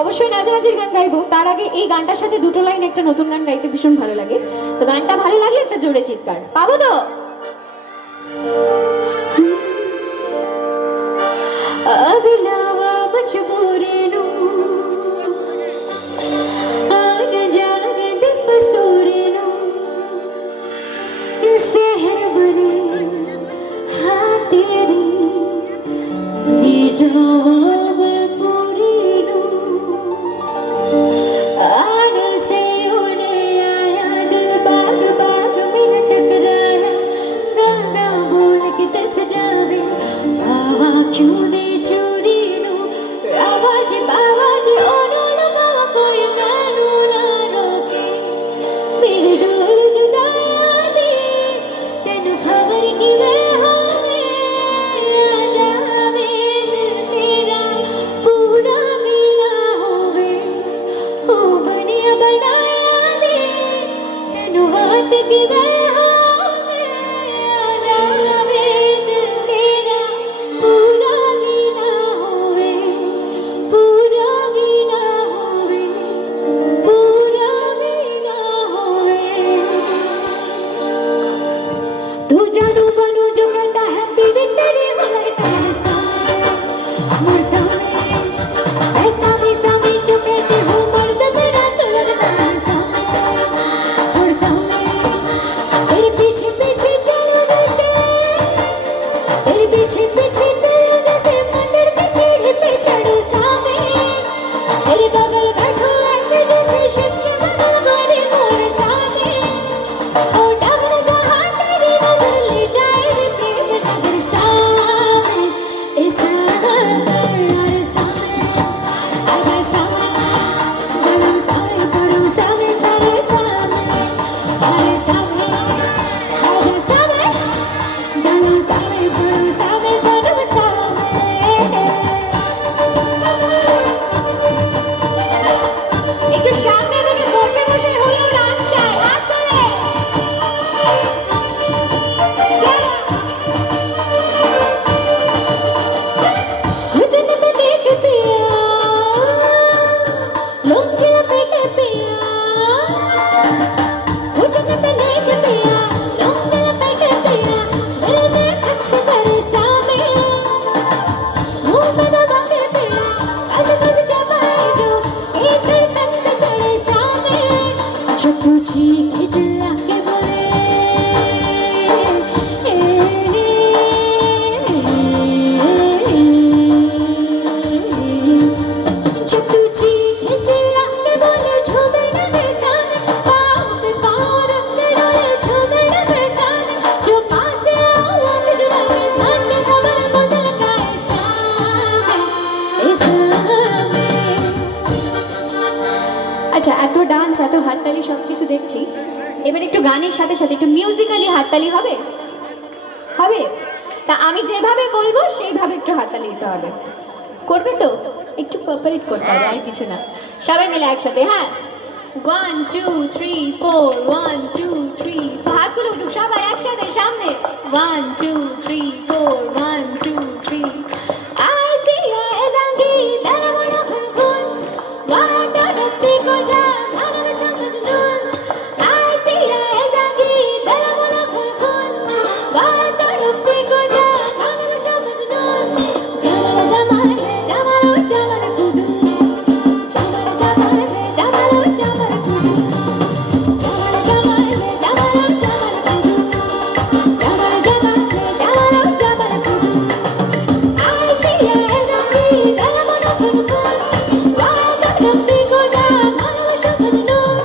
অবশ্যই নাচানাচির গান গাইবো, তার আগে এই গানটার সাথে দুটো লাইন একটা নতুন গান গাইতে ভীষণ ভালো লাগে। তো গানটা ভালো লাগলে একটা জোরে চিৎকার পাবো তো? আগলাवा मजबूरी नु आग जागे दिल पसूरी नु शहर बने हाँ तेरी जवाब पूरी नु आन से होने आया दिल बाग बाग में टकराया गाना बोल के दस जावे बाबा क्यों दे चोरी नु आवाज़ बावाज़ ओनो लगावा कोई कानू ना रोके मेरे डोल जुदाया दे तेनु खबर की मैं होवे आजा मैं तेरा पूरा भी ना होवे ओ बनिया बनाया दे तेनु बात की मैं होवे आजा मैं तेरा पूरा भी ना होवे पूरा भी ना होवे पूरा भी ना होवे तू जानू बनू जो कहता है बीवी तेरी हो लगता है सामने ऐसा भी सामने जो कहती हूँ मर्द मेरा तो लगता है सामने तेरे पीछे पीछे चलो जैसे तेरे पीछे पीछे चलो जैसे मंदिर की सीढ़ी पे चढ़ो सामने तेरे बगल बैठो ऐसे जैसे शिव के बगल गोरी मोर सामने ओ डगर जहाँ तेरी नजर ले जाए रे प्रेम नगर सामने इस अरे सामने आजा सामने गलम सामने पड़ो सामने सारे सामने अरे सामने आजा सामने गलम सामने पड़ो सामने सारे सामने একটু সামনে থেকে বসে বসে হলেও নাচ চাই হাত ধরে घुटने पे देख पिया लोग के लपेटे पिया घुटने पे देख पिया लोग के लपेटे पिया दिल में थक से करे सामे मुंह में दबा के पिया ऐसे कैसे चबाए जो ये धड़कन पे चढ़े सामे जो तू चीख चिल्ला के बोले जो तू चीख चिल्ला के बोले झूमे न मेरे सामने पाँव पे पाँव रख के डोले झूमे न मेरे सामने जो पास आओ आके जुड़ा के मान के सबर मुझे लगाए सामने इस में আচ্ছা এত ডান্স এত হাততালি সব কিছু দেখছি, এবার একটু গানের সাথে সাথে একটু মিউজিক্যালি হাততালি হবে হবে তা আমি যেভাবে বলবো সেইভাবে একটু হাততালি দিতে হবে, করবে তো? একটু কোঅপারেট করতে হবে আর কিছু না, সবাই মিলে একসাথে। হ্যাঁ 1 2 3 4 1 2 3 হাতগুলো উঠুক সবার একসাথে সামনে 1 2 3 4 1 2 3 I see your ezangi dala mola khun khun wada shakti ko ja bhagava shamajnun I see your ezangi dala mola khun khun wada shakti ko ja bhagava shamajnun jamala jamal jamal jamal kudu jamala jamal jamal jamal kudu jamala jamal jamal jamal kudu jamala jamal jamal jamal kudu I see your ezangi dala mola khun khun wada shakti ko ja bhagava shamajnun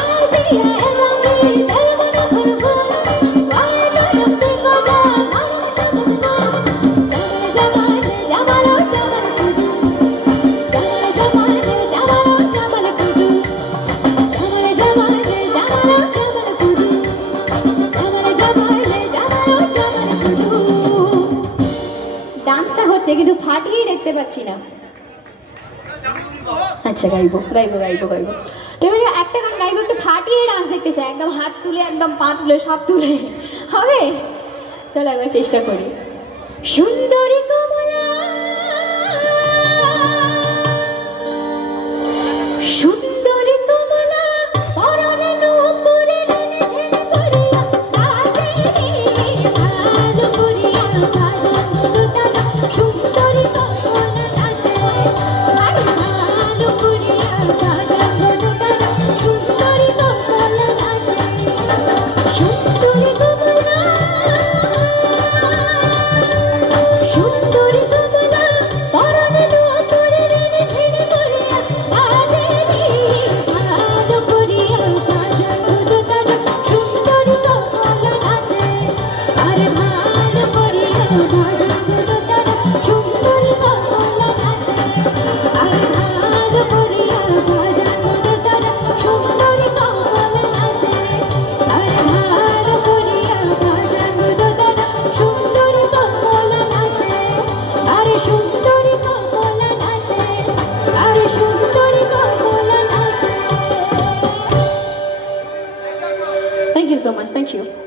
I see your ezangi dala mola khun khun wada shakti ko ja bhagava shamajnun jamala jamal jamal jamal kudu jamala jamal jamal jamal kudu jamala jamal jamal jamal kudu jamala jamal jamal jamal kudu ডান্সটা হচ্ছে কিন্তু ফাটিয়ে দেখতে পাচ্ছি না। আচ্ছা গাইবো গাইবো গাইবো গাইবো তো এবারে একটা গান গাইবো একটু ফাটিয়ে ডান্স দেখতে চাই, একদম হাত তুলে একদম পা তুলে সব তুলে হবে? চলো একবার চেষ্টা করি। সুন্দরী কমলা thank you so much, thank you.